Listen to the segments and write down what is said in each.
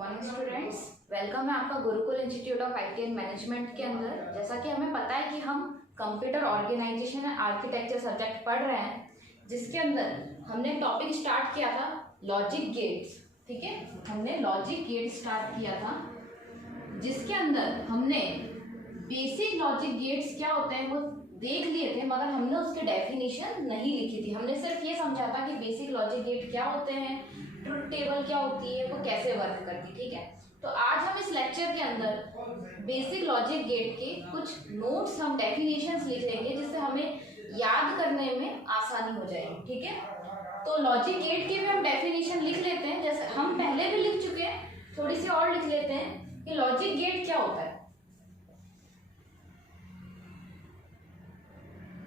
Morning students, welcome है आपका Gurukul institute of IT and management के अंदर। जैसा कि हमें पता है कि हम computer organization and architecture subject पढ़ रहे हैं, जिसके अंदर हमने टॉपिक स्टार्ट किया था लॉजिक गेट्स। ठीक है, हमने लॉजिक गेट स्टार्ट किया था, जिसके अंदर हमने बेसिक लॉजिक गेट्स क्या होते हैं वो देख लिए थे, मगर हमने उसके डेफिनेशन नहीं लिखी थी। हमने सिर्फ ये समझा था कि बेसिक लॉजिक गेट क्या होते हैं, ट्रुथ टेबल क्या होती है, वो कैसे वर्क करती है। ठीक है, तो आज हम इस लेक्चर के अंदर बेसिक लॉजिक गेट के कुछ नोट्स, हम डेफिनेशंस लिख लेंगे, जिससे हमें याद करने में आसानी हो जाएगी। ठीक है, तो लॉजिक गेट के भी हम डेफिनेशन लिख लेते हैं, जैसे हम पहले भी लिख चुके हैं, थोड़ी सी और लिख लेते हैं कि लॉजिक गेट क्या होता है।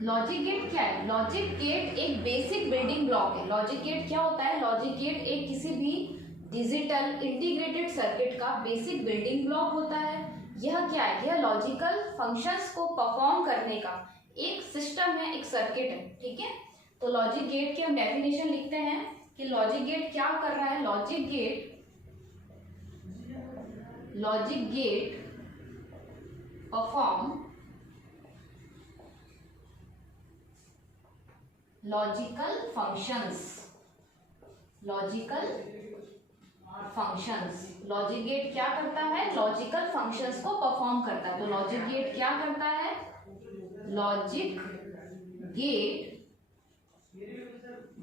लॉजिक गेट क्या है? लॉजिक गेट एक बेसिक बिल्डिंग ब्लॉक है। लॉजिक गेट क्या होता है? लॉजिक गेट एक किसी भी डिजिटल इंटीग्रेटेड सर्किट का बेसिक बिल्डिंग ब्लॉक होता है। यह क्या है? यह लॉजिकल फंक्शंस को परफॉर्म करने का एक सिस्टम है, एक सर्किट है। ठीक है, तो लॉजिक गेट की हम डेफिनेशन लिखते हैं कि लॉजिक गेट क्या कर रहा है। Logic gate perform logical functions. Logic gate क्या करता है? लॉजिकल फंक्शंस को परफॉर्म करता है। तो लॉजिक गेट क्या करता है? Logic gate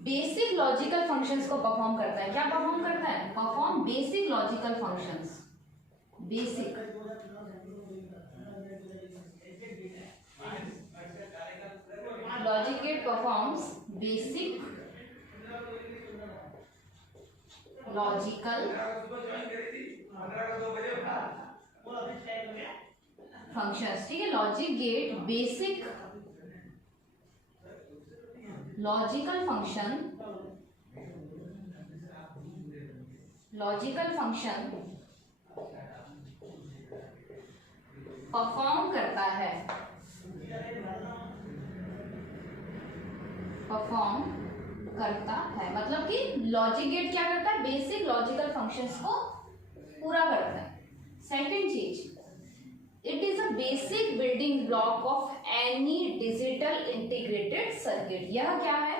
basic logical functions को परफॉर्म करता है। क्या परफॉर्म करता है? Perform basic logical functions. Basic logic gate performs basic logical functions. ठीक है, logic gate basic logical function perform करता है। मतलब कि लॉजिक गेट क्या करता है? बेसिक लॉजिकल फंक्शंस को पूरा करता है। सेकंड चीज, it is a basic building block of any digital integrated circuit. यह क्या है?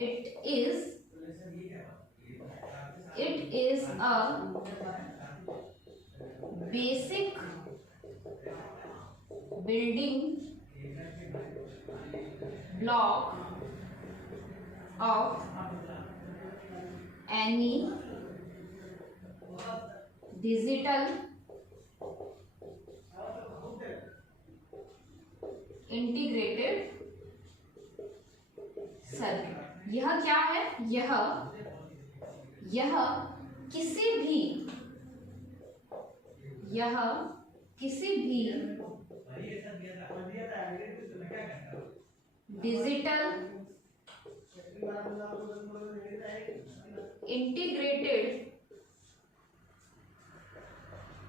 It is a basic building block of any digital integrated circuit। यह क्या है? यह किसी भी डिजिटल इंटीग्रेटेड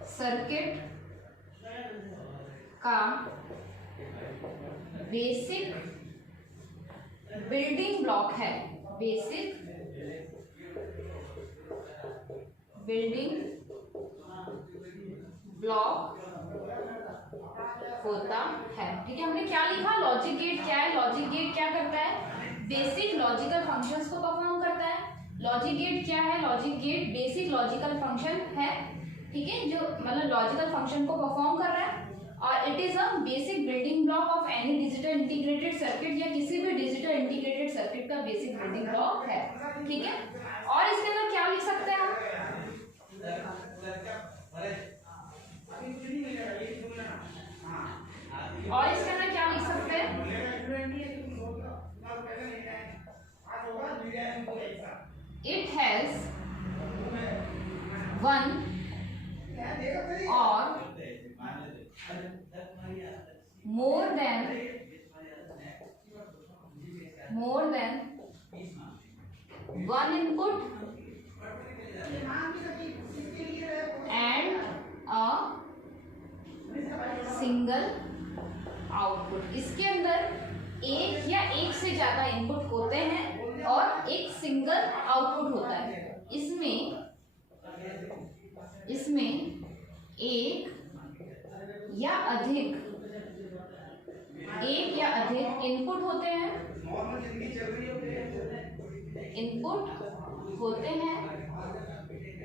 सर्किट का बेसिक बिल्डिंग ब्लॉक है। बेसिक बिल्डिंग ब्लॉक होता है। ठीक है, हमने क्या लिखा? लॉजिक गेट क्या है? लॉजिक गेट क्या करता है? बेसिक लॉजिकल फंक्शंस को परफॉर्म करता है। लॉजिक गेट क्या है? Logic gate basic logical function है। ठीक है, जो मतलब लॉजिकल फंक्शन को परफॉर्म कर रहा है, और it is a basic building block of any digital integrated circuit, या किसी भी डिजिटल इंटीग्रेटेड सर्किट का बेसिक बिल्डिंग ब्लॉक है। ठीक है, और इसके अंदर क्या लिख सकते हैं हम? और इसके अंदर क्या लिख सकते हैं? It has one or more than one input and a single output. इसके अंदर एक या एक से ज्यादा इनपुट होते हैं और एक सिंगल आउटपुट होता है। इसमें इसमें एक या अधिक इनपुट होते हैं,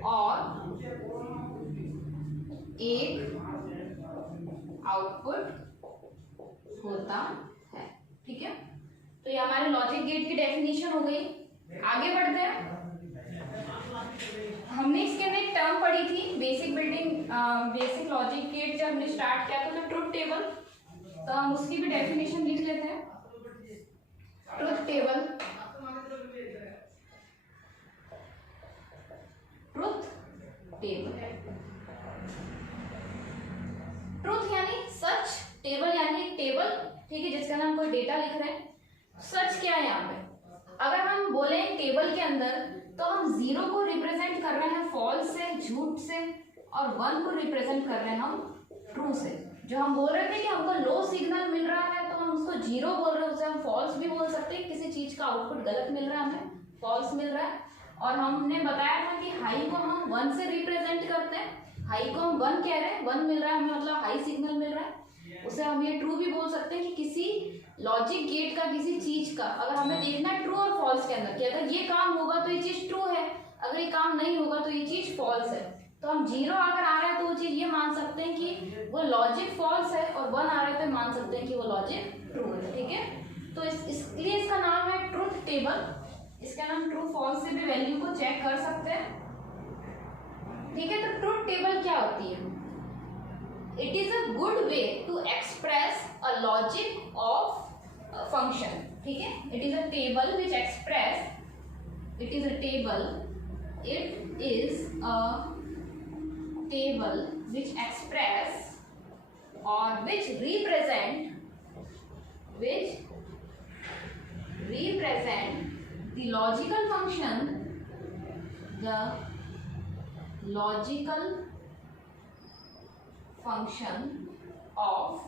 और एक आउटपुट होता है। ठीक है, तो ये हमारे लॉजिक गेट की डेफिनेशन हो गई। आगे बढ़ते हैं। हमने इसके अंदर एक टर्म पढ़ी थी, बेसिक लॉजिक गेट जब हमने स्टार्ट किया था, तो ट्रुथ टेबल, तो हम उसकी भी डेफिनेशन लिख लेते हैं। ट्रुथ टेबल, ट्रुथ यानी सच, टेबल यानी टेबल, ठीक है, जिसके अंदर हम कोई डेटा लिख रहे हैं। सच क्या है यहाँ पे? अगर हम बोले टेबल के अंदर, तो हम 0 को रिप्रेजेंट कर रहे हैं फॉल्स से, झूठ से, और 1 को रिप्रेजेंट कर रहे हैं हम ट्रू से। जो हम बोल रहे थे कि हमको लो सिग्नल मिल रहा है, तो हम उसको 0 बोल रहे हैं, उसे हम फॉल्स भी बोल सकते हैं। किसी चीज का आउटपुट गलत मिल रहा है, हमें फॉल्स मिल रहा है। और हमने बताया था कि हाई को हम 1 से रिप्रेजेंट करते हैं। हाई को हम 1 कह रहे हैं, 1 मिल रहा है हमें, मतलब हाई सिग्नल मिल रहा है। उसे हम ये ट्रू भी बोल सकते हैं कि किसी लॉजिक गेट का, किसी चीज का, अगर हमें देखना है ट्रू और फॉल्स के अंदर कि अगर ये काम होगा तो ये चीज ट्रू है, अगर ये काम नहीं होगा तो ये चीज फॉल्स है। तो हम 0 अगर आ रहा है तो वो चीज ये मान सकते हैं कि वो लॉजिक फॉल्स है, और 1 आ रहा है तो मान सकते हैं कि वो लॉजिक ट्रू है। ठीक है, तो इसलिए इसका नाम है ट्रुथ टेबल। इसका नाम ट्रू फॉल्स से भी वैल्यू को चेक कर सकते हैं। ठीक है, तो ट्रुथ टेबल क्या होती है? It is a good way to express a logic of function. ठीक है, it is a table which express, it is a table which express or which represent the logical function of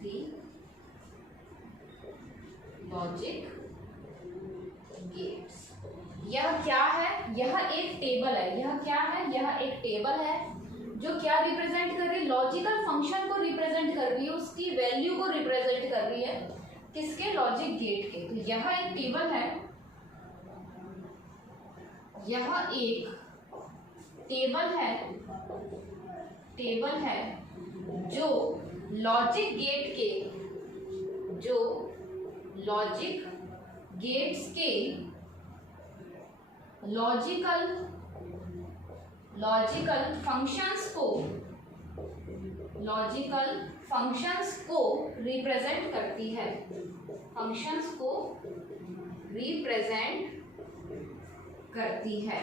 the logic gates. यह क्या है? यह एक table है। यह क्या है? यह एक टेबल है जो क्या रिप्रेजेंट कर रही है? लॉजिकल फंक्शन को रिप्रेजेंट कर रही है, उसकी वैल्यू को रिप्रेजेंट कर रही है। किसके? लॉजिक गेट के। तो यह एक टेबल है, यह एक टेबल है जो लॉजिक गेट के, जो लॉजिक गेट्स के लॉजिकल फंक्शंस को रिप्रेजेंट करती है, फंक्शंस को रिप्रेजेंट करती है।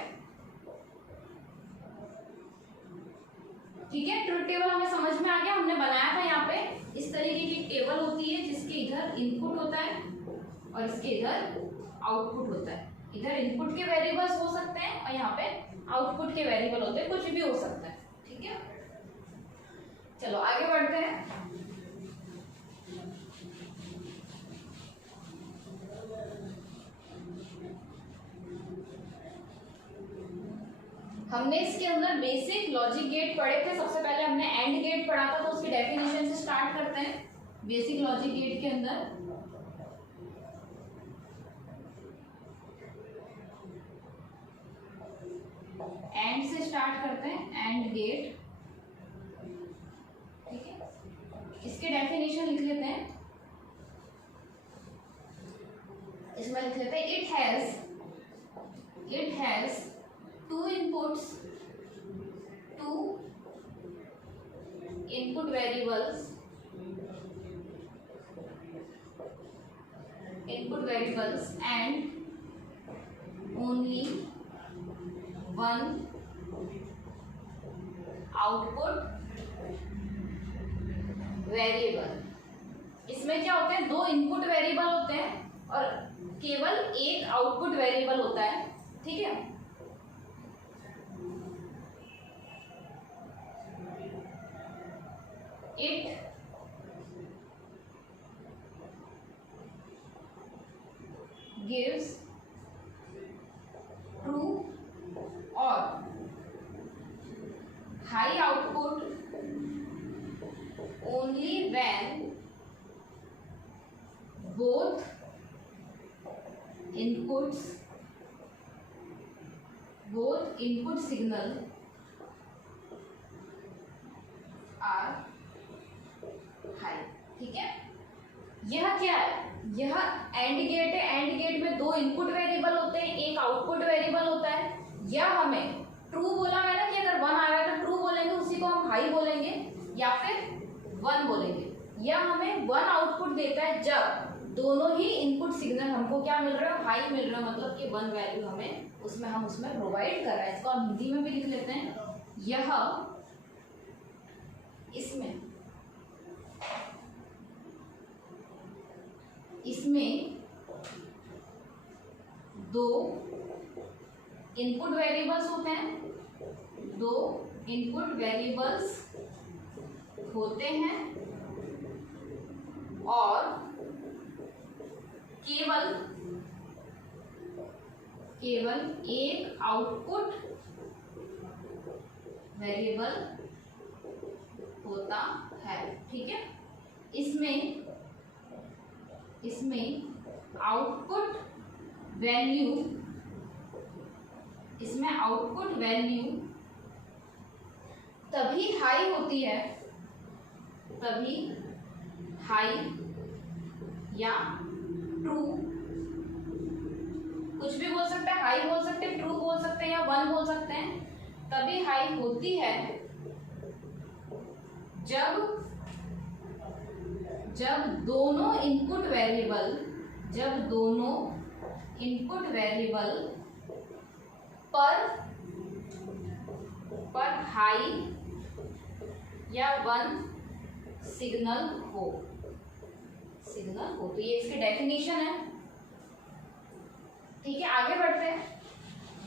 ठीक है, ट्रुथ टेबल हमें समझ में आ गया। हमने बनाया था यहाँ पे इस तरीके की टेबल होती है जिसके इधर इनपुट होता है और इसके इधर आउटपुट होता है। इधर इनपुट के वेरिएबल्स हो सकते हैं और यहाँ पे आउटपुट के वेरिएबल होते हैं, कुछ भी हो सकता है। ठीक है, चलो आगे बढ़ते हैं। हमने इसके अंदर बेसिक लॉजिक गेट पढ़े थे। सबसे पहले हमने एंड गेट पढ़ा था, तो उसकी डेफिनेशन से स्टार्ट करते हैं। बेसिक लॉजिक गेट के अंदर एंड से स्टार्ट करते हैं, एंड गेट। ठीक है, इसके डेफिनेशन लिख लेते हैं। इसमें लिख लेते हैं it has two inputs, two input variables and only one output variable। इसमें क्या होते हैं? 2 इनपुट वेरिएबल होते हैं और केवल एक आउटपुट वेरिएबल होता है। ठीक है, it gives true or high output only when both input signal are high। ठीक है, यह क्या है, यह एंड गेट है। एंड गेट में दो इनपुट वेरिएबल होते हैं, एक आउटपुट वेरिएबल होता है। या हमें ट्रू बोला है ना कि अगर 1 आ रहा है तो ट्रू बोलेंगे, उसी को हम हाई बोलेंगे या फिर 1 बोलेंगे। या हमें 1 आउटपुट देता है जब दोनों ही इनपुट सिग्नल हमको क्या मिल रहा है, हाई मिल रहा है, मतलब कि 1 वैल्यू हमें उसमें प्रोवाइड कर रहा है। इसको हम हिंदी में भी लिख लेते हैं। यह इसमें दो इनपुट वेरिएबल्स होते हैं, दो इनपुट वेरिएबल्स होते हैं और केवल एक आउटपुट वेरिएबल होता है। ठीक है, इसमें आउटपुट वैल्यू तभी हाई होती है, तभी हाई या ट्रू, कुछ भी बोल सकते हैं, हाई बोल सकते हैं, ट्रू बोल सकते हैं या 1 बोल सकते हैं, तभी हाई होती है जब दोनों इनपुट वेरिएबल पर हाई या 1 सिग्नल हो। तो ये इसकी डेफिनेशन है। ठीक है, आगे बढ़ते हैं।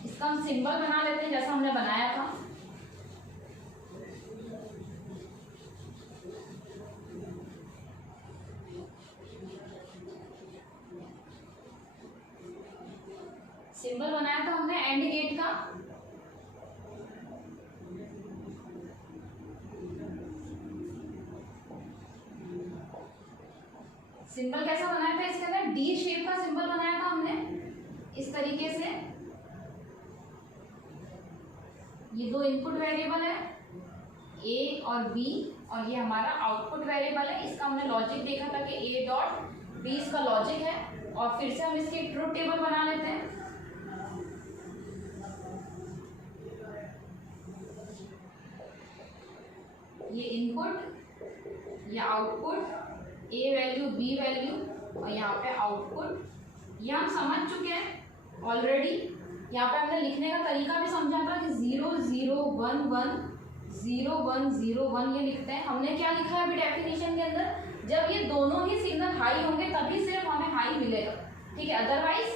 इसका हम सिंबल बना लेते हैं जैसा हमने बनाया था। सिंबल बनाया था हमने एंड गेट का। सिंबल कैसा बनाया था, इसके अंदर डी शेप का सिंबल बनाया था हमने इस तरीके से। ये दो इनपुट वेरिएबल है ए और बी, और ये हमारा आउटपुट वेरिएबल है। इसका हमने लॉजिक देखा था कि ए डॉट बी इसका लॉजिक है। और फिर से हम इसकी ट्रुथ टेबल बना लेते हैं। ये इनपुट, या आउटपुट, ए वैल्यू बी वैल्यू, और यहाँ पे आउटपुट। ये हम समझ चुके हैं ऑलरेडी। यहाँ पे हमने लिखने का तरीका भी समझा था कि 0 0 1 1 0 1 0 1 ये लिखते हैं। हमने क्या लिखा है अभी डेफिनेशन के अंदर, जब ये दोनों ही सिग्नल हाई होंगे तभी सिर्फ हमें हाई मिलेगा। ठीक है, अदरवाइज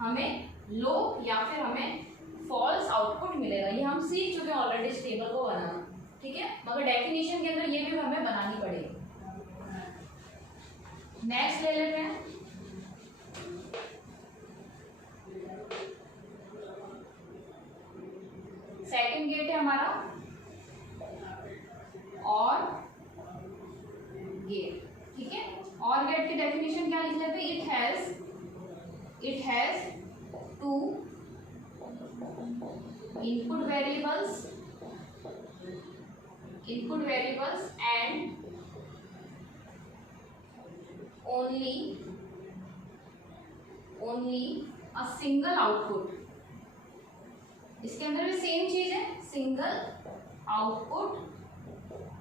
हमें लो या फिर हमें फॉल्स आउटपुट मिलेगा। ये हम सीख चुके हैं ऑलरेडी इस टेबल को बनाना। ठीक है, मगर डेफिनेशन के अंदर ये भी हमें बनानी पड़ेगी। नेक्स्ट ले लेते हैं। सेकंड गेट है हमारा और गेट। ठीक है, और गेट की डेफिनेशन क्या लिख लेते हैं, it has two input variables and only a single output. इसके अंदर भी सेम चीज है, सिंगल आउटपुट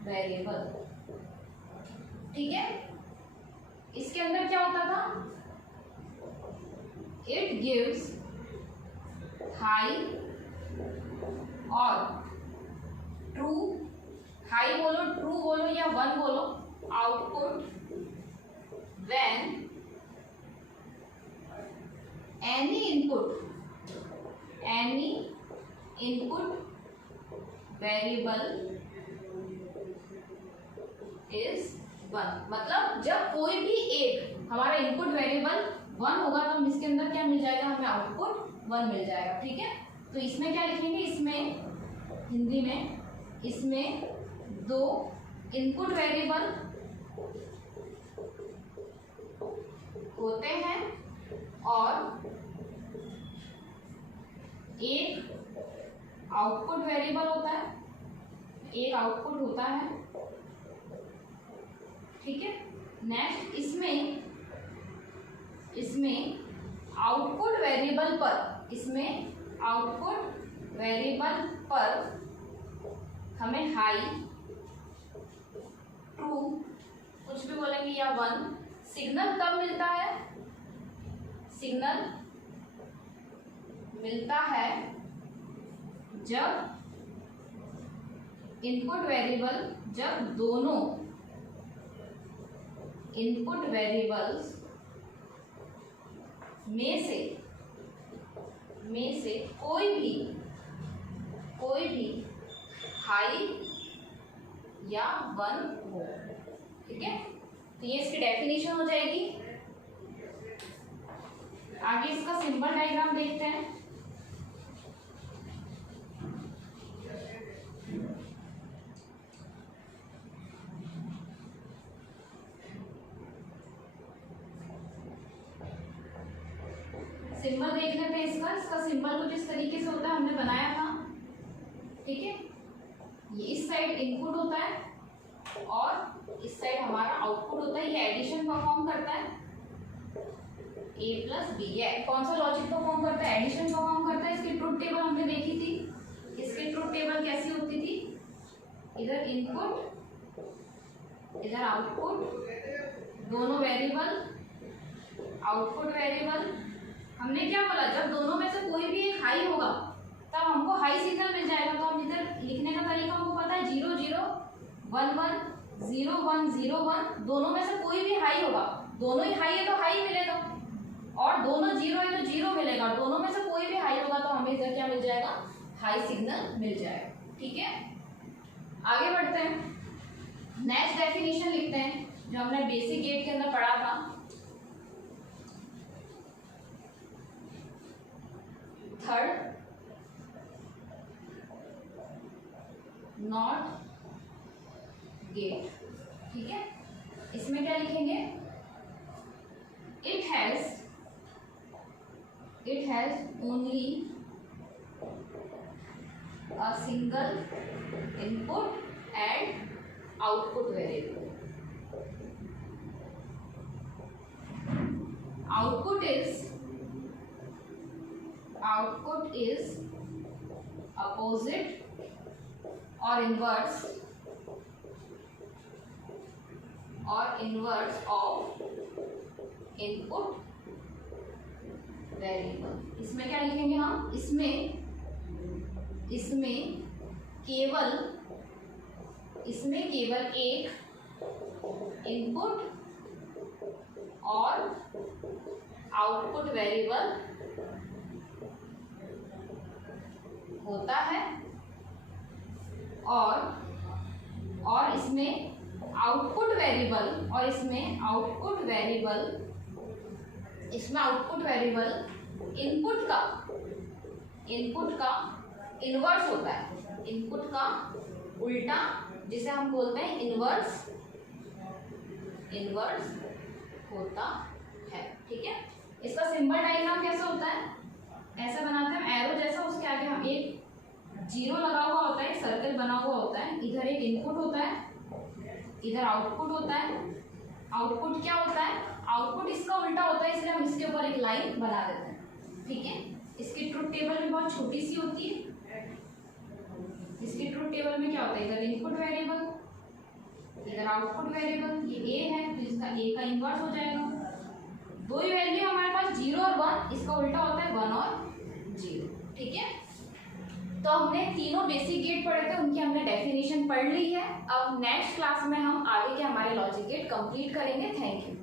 वेरिएबल। ठीक है, इसके अंदर क्या होता था, इट गिव्स हाई और ट्रू, हाई बोलो, ट्रू बोलो या 1 बोलो, output when any input variable is 1। मतलब जब कोई भी एक हमारा इनपुट वेरिएबल 1 होगा तो हम इसके अंदर क्या मिल जाएगा, हमें आउटपुट 1 मिल जाएगा। ठीक है, तो इसमें क्या लिखेंगे, इसमें हिंदी में इसमें दो इनपुट वेरिएबल होते हैं और एक आउटपुट वेरिएबल होता है, एक आउटपुट होता है। ठीक है, नेक्स्ट इसमें आउटपुट वेरिएबल पर हमें हाई, ट्रू, कुछ भी बोलेंगे, या 1 सिग्नल कब मिलता है? सिग्नल मिलता है जब दोनों इनपुट वेरिएबल्स में से कोई भी हाई या 1 हो। ठीक है, तो ये इसकी डेफिनेशन हो जाएगी। आगे इसका सिंबल डायग्राम देखते हैं। सिंबल देख लेते हैं इसका सिंबल कुछ इस तरीके से होता है, हमने बनाया था। ठीक है, ये इस साइड इनपुट होता है और इस साइड हमारा आउटपुट होता है। ये एडिशन परफॉर्म करता है, a प्लस बी। ये कौन सा लॉजिक परफॉर्म करता है? एडिशन परफॉर्म करता है। इसकी ट्रुथ टेबल हमने देखी थी। इसकी ट्रुथ टेबल कैसी होती थी? इधर इनपुट, इधर आउटपुट, दोनों वेरिएबल, आउटपुट वेरिएबल। हमने क्या बोला? जब दोनों में से कोई भी एक हाई होगा तब हमको हाई सिग्नल मिल जाएगा। तो हम इधर लिखने का तरीका हमको पता है, 0 0 1 1 0 1 0 1। दोनों में से कोई भी हाई होगा, दोनों ही हाई है तो हाई मिलेगा, और दोनों 0 है तो 0 मिलेगा। दोनों में से कोई भी हाई होगा तो हमें इधर क्या मिल जाएगा? हाई सिग्नल मिल जाएगा। ठीक है, आगे बढ़ते हैं। नेक्स्ट डेफिनेशन लिखते हैं जो हमने बेसिक गेट के अंदर पढ़ा था। Third not gate. ठीक है, इसमें क्या लिखेंगे? It has only a single input and output variable. Output is opposite or inverse of input variable। इसमें क्या लिखेंगे हम? इसमें केवल एक इनपुट और आउटपुट वेरिएबल होता है, और इसमें आउटपुट वेरिएबल इनपुट का इनवर्स होता है। इनपुट का उल्टा, जिसे हम बोलते हैं इनवर्स होता है। ठीक है, इसका सिंबल डायग्राम कैसा होता है? ऐसा बनाते हैं एरो जैसा, उसके आगे हम एक 0 लगा हुआ होता है, सर्कल बना हुआ होता है। इधर एक इनपुट होता है, इधर आउटपुट होता है। आउटपुट क्या होता है? आउटपुट इसका उल्टा होता है, इसलिए हम इसके ऊपर एक लाइन बना देते हैं। ठीक है, इसकी ट्रुथ टेबल भी बहुत छोटी सी होती है। इसकी ट्रुथ टेबल में क्या होता है? इधर इनपुट वेरिएबल, इधर आउटपुट वेरिएबल। ये ए है तो इसका ए का इनवर्स हो जाएगा। दो ही वैल्यू हमारे पास 0 और 1, इसका उल्टा होता है 1 और 0। ठीक है, तो हमने तीनों बेसिक गेट पढ़े थे, उनकी हमने डेफिनेशन पढ़ ली है। अब नेक्स्ट क्लास में हम आगे के हमारे लॉजिक गेट कंप्लीट करेंगे। Thank you.